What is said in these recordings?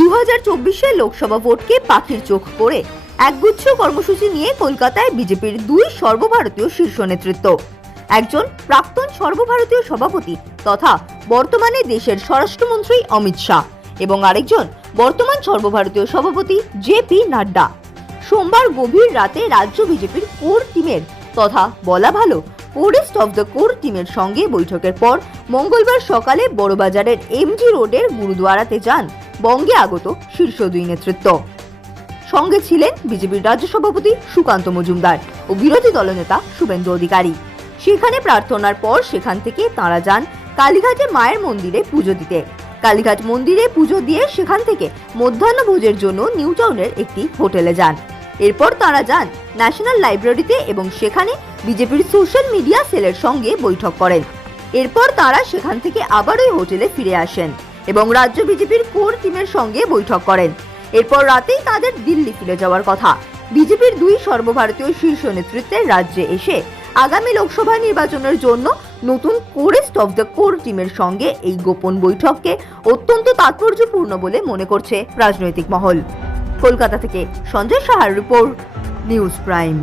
2024 লোকসভা ভোটকে পাখির চোখ করে একগুচ্ছ কর্মসূচি নিয়ে কলকাতায় বিজেপির দুই সর্বভারতীয় শীর্ষ নেতৃত্ব, একজন প্রাক্তন সর্বভারতীয় সভাপতি তথা বর্তমানে দেশের স্বরাষ্ট্রমন্ত্রী অমিত শাহ এবং আরেকজন বর্তমান সর্বভারতীয় সভাপতি জেপি নাড্ডা সোমবার গভীর রাতে রাজ্য বিজেপির কোর টিমের তথা বলা ভালো পোরেস্ট অফ দ্য কোর টিমের সঙ্গে বৈঠকের পর মঙ্গলবার সকালে বড়বাজারের এমজি রোডের গুরুদুয়ারাতে যান বঙ্গে আগত শীর্ষ দুই নেতৃত্ব। সঙ্গে ছিলেন বিজেপির রাজ্য সভাপতি সুকান্ত মজুমদার ও বিরোধী দলনেতা শুভেন্দু অধিকারী। সেখানে প্রার্থনার পর সেখান থেকে তাঁরা যান কালীঘাটে মায়ের মন্দিরে পুজো দিতে। কালীঘাট মন্দিরে পুজো দিয়ে সেখান থেকে মধ্যাহ্ন ভোজের জন্য নিউ টাউনের একটি হোটেলে যান। এরপর তাঁরা যান ন্যাশনাল লাইব্রেরিতে এবং সেখানে বিজেপির সোশ্যাল মিডিয়া সেলের সঙ্গে বৈঠক করেন। এরপর তাঁরা সেখান থেকে আবার ওই হোটেলে ফিরে আসেন এবং রাজ্য বিজেপির কোর টিমের সঙ্গে বৈঠক করেন। এরপর রাতেই তাদের দিল্লি ফিরে যাওয়ার কথা। বিজেপির দুই সর্বভারতীয় শীর্ষ নেতৃত্বের রাজ্যে এসে আগামী লোকসভা নির্বাচনের জন্য নতুন পোরেস্ট অফ দ্য কোর টিমের সঙ্গে এই গোপন বৈঠককে অত্যন্ত তাৎপর্যপূর্ণ বলে মনে করছে রাজনৈতিক মহল। কলকাতা থেকে সঞ্জয় সাহার রিপোর্ট, নিউজ প্রাইম।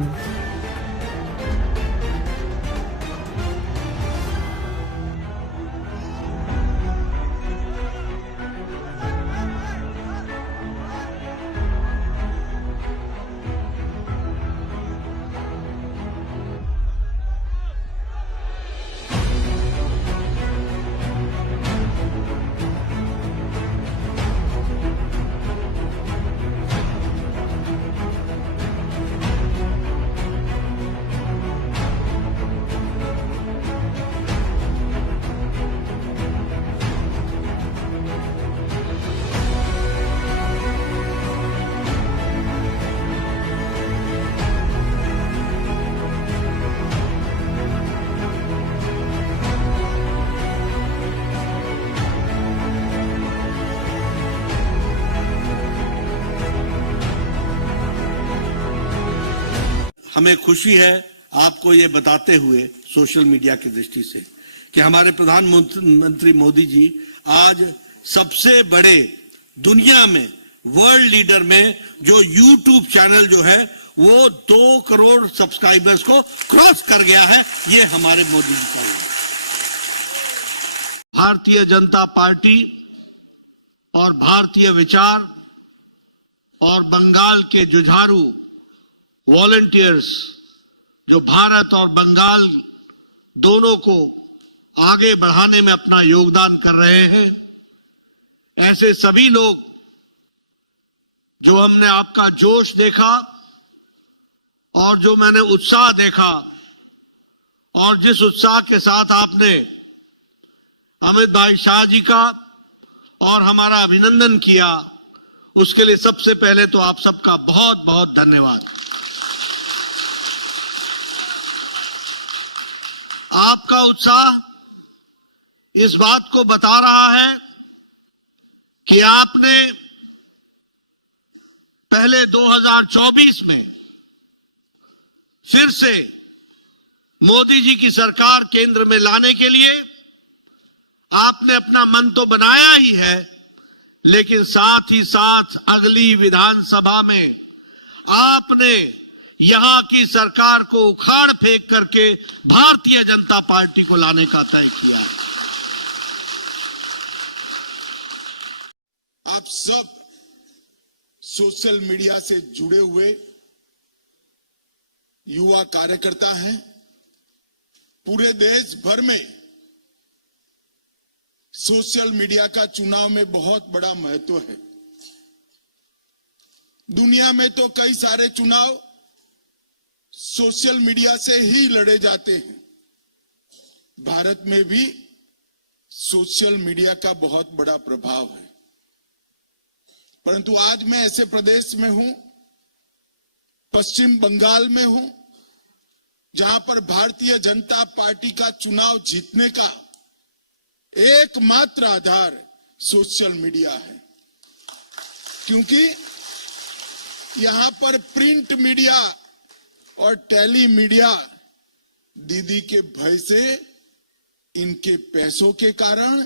हमें खुशी है आपको ये बताते हुए सोशल मीडिया की दृष्टि से कि हमारे प्रधानमंत्री मोदी जी आज सबसे बड़े दुनिया में वर्ल्ड लीडर में जो यूट्यूब चैनल जो है वो 2 करोड़ सब्सक्राइबर्स को क्रॉस कर गया है। ये हमारे मोदी जी का है। भारतीय जनता पार्टी और भारतीय विचार और बंगाल के जुझारू वॉलंटियर्स जो भारत और बंगाल दोनों को आगे बढ़ाने में अपना योगदान कर रहे हैं, ऐसे सभी लोग जो हमने आपका जोश देखा और जो मैंने उत्साह देखा और जिस उत्साह के साथ आपने अमित भाई शाह जी का और हमारा अभिनंदन किया, उसके लिए सबसे पहले तो आप सबका बहुत बहुत धन्यवाद। आपका उत्साह इस बात को बता रहा है कि आपने पहले 2024 में फिर से मोदी जी की सरकार केंद्र में लाने के लिए आपने अपना मन तो बनाया ही है, लेकिन साथ ही साथ अगली विधानसभा में आपने यहां की सरकार को उखाड़ फेंक करके भारतीय जनता पार्टी को लाने का तय किया है। आप सब सोशल मीडिया से जुड़े हुए युवा कार्यकर्ता हैं। पूरे देश भर में सोशल मीडिया का चुनाव में बहुत बड़ा महत्व है। दुनिया में तो कई सारे चुनाव सोशल मीडिया से ही लड़े जाते हैं। भारत में भी सोशल मीडिया का बहुत बड़ा प्रभाव है, परंतु आज मैं ऐसे प्रदेश में हूं, पश्चिम बंगाल में हूं, जहां पर भारतीय जनता पार्टी का चुनाव जीतने का एकमात्र आधार सोशल मीडिया है। क्योंकि यहां पर प्रिंट मीडिया और टेली मीडिया दीदी के भय से, इनके पैसों के कारण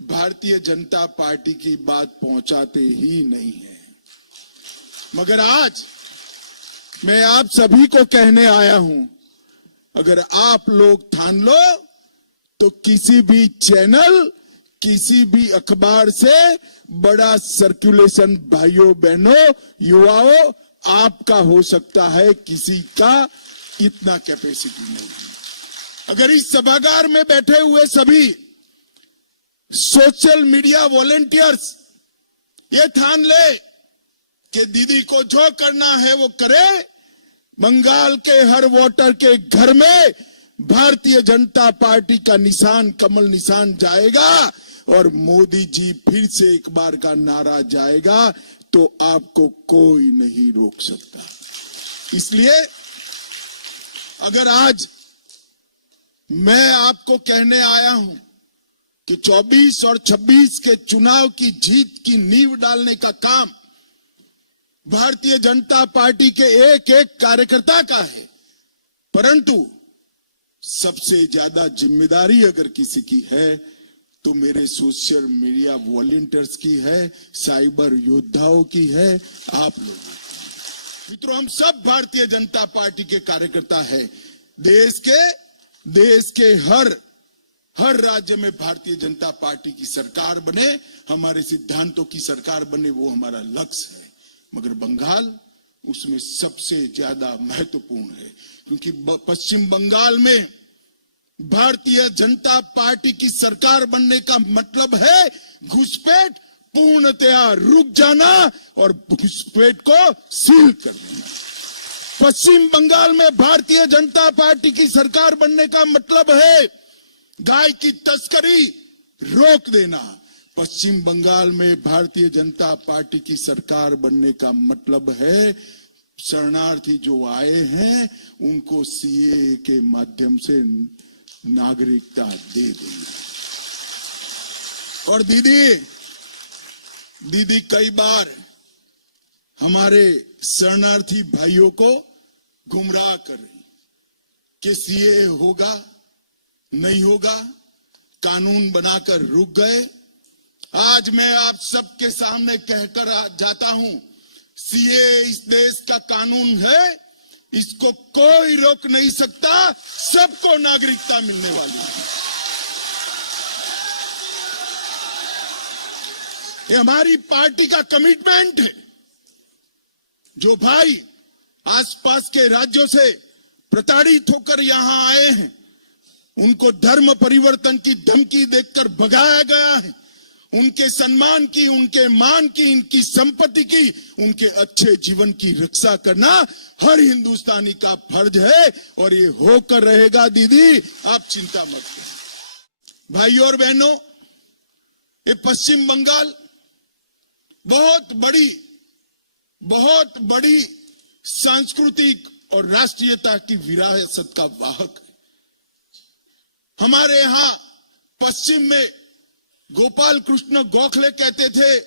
भारतीय जनता पार्टी की बात पहुंचाते ही नहीं है। मगर आज मैं आप सभी को कहने आया हूं, अगर आप लोग ठान लो तो किसी भी चैनल, किसी भी अखबार से बड़ा सर्कुलेशन भाइयों बहनों युवाओं आपका हो सकता है, किसी का इतना कैपेसिटी नहीं है। अगर इस सभागार में बैठे हुए सभी सोशल मीडिया वॉलंटियर्स ये ठान ले कि दीदी को जो करना है वो करे, बंगाल के हर वोटर के घर में भारतीय जनता पार्टी का निशान, कमल निशान जाएगा और मोदी जी फिर से एक बार का नारा जाएगा, तो आपको कोई नहीं रोक सकता। इसलिए अगर आज मैं आपको कहने आया हूं कि 24 और 26 के चुनाव की जीत की नींव डालने का काम भारतीय जनता पार्टी के एक एक कार्यकर्ता का है, परंतु सबसे ज्यादा जिम्मेदारी अगर किसी की है तो मेरे सोशल मीडिया वॉलंटियर्स की है, साइबर योद्धाओं की है, आप लोगों की। मित्रों, हम सब भारतीय जनता पार्टी के कार्यकर्ता हैं। देश के हर राज्य में भारतीय जनता पार्टी की सरकार बने, हमारे सिद्धांतों की सरकार बने, वो हमारा लक्ष्य है। मगर बंगाल उसमें सबसे ज्यादा महत्वपूर्ण है, क्योंकि पश्चिम बंगाल में भारतीय जनता पार्टी की सरकार बनने का मतलब है घुसपैठ पूर्णतया रुक जाना और घुसपैठ को सील कर देना। पश्चिम बंगाल में भारतीय जनता पार्टी की सरकार बनने का मतलब है गाय की तस्करी रोक देना। पश्चिम बंगाल में भारतीय जनता पार्टी की सरकार बनने का मतलब है शरणार्थी जो आए हैं उनको सीए के माध्यम से नागरिकता दे देना। और दीदी कई बार हमारे शरणार्थी भाइयों को गुमराह कर रही कि सीए होगा नहीं होगा, कानून बनाकर रुक गए। आज मैं आप सबके सामने कहकर जाता हूं, सीए इस देश का कानून है, इसको कोई रोक नहीं सकता, सबको नागरिकता मिलने वाली है। ये हमारी पार्टी का कमिटमेंट है। जो भाई आसपास के राज्यों से प्रताड़ित होकर यहां आए हैं, उनको धर्म परिवर्तन की धमकी देकर भगाया गया है, उनके सम्मान की, उनके मान की, इनकी संपत्ति की, उनके अच्छे जीवन की रक्षा करना हर हिंदुस्तानी का फर्ज है और ये होकर रहेगा। दीदी आप चिंता मत करो। भाइयों और बहनों, ये पश्चिम बंगाल बहुत बड़ी सांस्कृतिक और राष्ट्रीयता की विरासत का वाहक है। हमारे यहां पश्चिम में गोपाल कृष्ण गोखले कहते थे,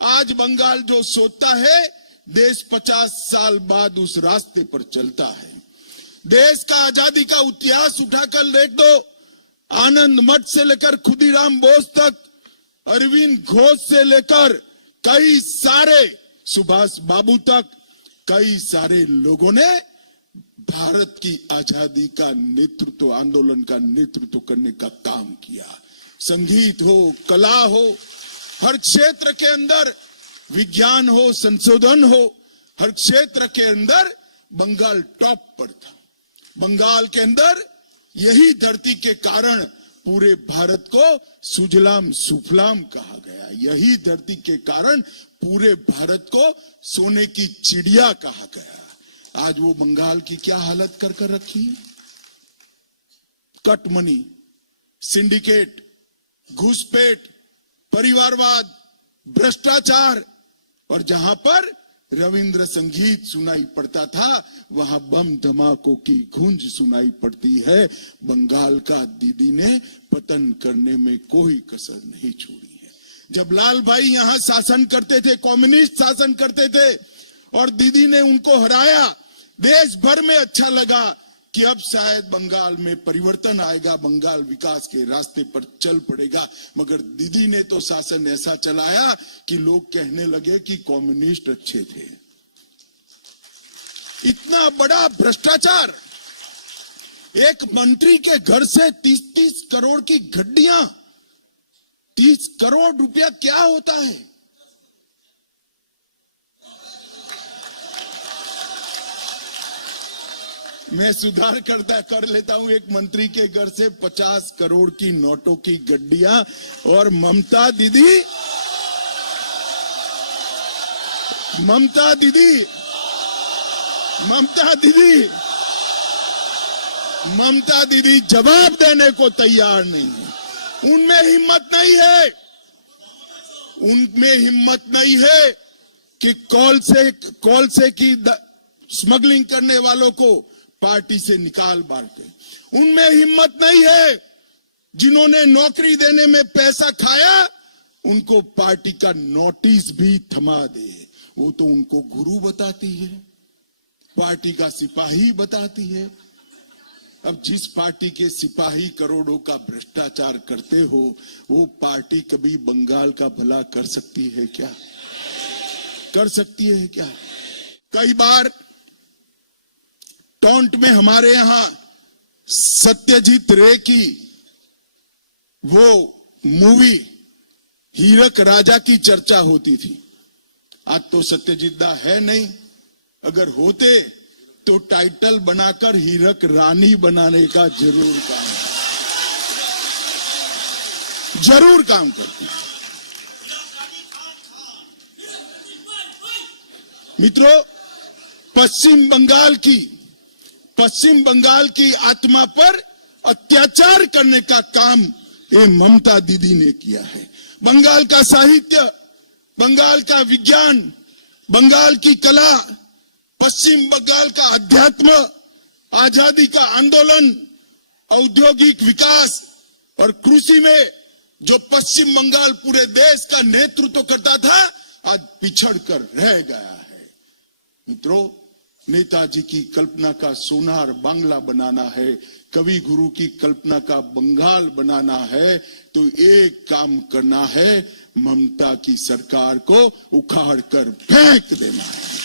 आज बंगाल जो सोचता है देश 50 साल बाद उस रास्ते पर चलता है। देश का आजादी का इतिहास उठाकर देख दो, आनंद मठ से लेकर खुदीराम बोस तक, अरविंद घोष से लेकर कई सारे सुभाष बाबू तक, कई सारे लोगों ने भारत की आजादी का नेतृत्व, आंदोलन का नेतृत्व करने का काम किया। संगीत हो, कला हो, हर क्षेत्र के अंदर, विज्ञान हो, संशोधन हो, हर क्षेत्र के अंदर बंगाल टॉप पर था। बंगाल के अंदर यही धरती के कारण पूरे भारत को सुजलाम सुफलाम कहा गया। यही धरती के कारण पूरे भारत को सोने की चिड़िया कहा गया। आज वो बंगाल की क्या हालत कर रखी है? कट मनी, सिंडिकेट, घुसपैठ, परिवारवाद, भ्रष्टाचार, और जहां पर रविंद्र संगीत सुनाई पड़ता था वहां बम धमाकों की गूंज सुनाई पड़ती है। बंगाल का दीदी ने पतन करने में कोई कसर नहीं छोड़ी है। जब लाल भाई यहां शासन करते थे, कम्युनिस्ट शासन करते थे, और दीदी ने उनको हराया, देश भर में अच्छा लगा कि अब शायद बंगाल में परिवर्तन आएगा, बंगाल विकास के रास्ते पर चल पड़ेगा। मगर दीदी ने तो शासन ऐसा चलाया कि लोग कहने लगे कि कम्युनिस्ट अच्छे थे। इतना बड़ा भ्रष्टाचार, एक मंत्री के घर से 30-30 करोड़ की गड्डियां, 30 करोड़ रुपया क्या होता है? मैं सुधार कर लेता हूं, एक मंत्री के घर से 50 करोड़ की नोटों की गड्डियां, और ममता दीदी जवाब देने को तैयार नहीं है। उनमें हिम्मत नहीं है कि कॉल से की स्मगलिंग करने वालों को पार्टी से निकाल बांटे। उनमें हिम्मत नहीं है जिन्होंने नौकरी देने में पैसा खाया उनको पार्टी का नोटिस भी थमा दे। वो तो उनको गुरु बताती है, पार्टी का सिपाही बताती है। अब जिस पार्टी के सिपाही करोड़ों का भ्रष्टाचार करते हो, वो पार्टी कभी बंगाल का भला कर सकती है क्या? कई बार टोंट में हमारे यहां सत्यजीत रे की वो मूवी हीरक राजा की चर्चा होती थी। आज तो सत्यजीत दा है नहीं, अगर होते तो टाइटल बनाकर हीरक रानी बनाने का जरूर काम करते। मित्रों, पश्चिम बंगाल की आत्मा पर अत्याचार करने का काम ये ममता दीदी ने किया है। बंगाल का साहित्य, बंगाल का विज्ञान, बंगाल की कला, पश्चिम बंगाल का अध्यात्म, आजादी का आंदोलन, औद्योगिक विकास और कृषि में जो पश्चिम बंगाल पूरे देश का नेतृत्व करता था, आज पिछड़ कर रह गया है। मित्रों, नेताजी की कल्पना का सोनार बांग्ला बनाना है, कवि गुरु की कल्पना का बंगाल बनाना है, तो एक काम करना है, ममता की सरकार को उखाड़ कर फेंक देना है।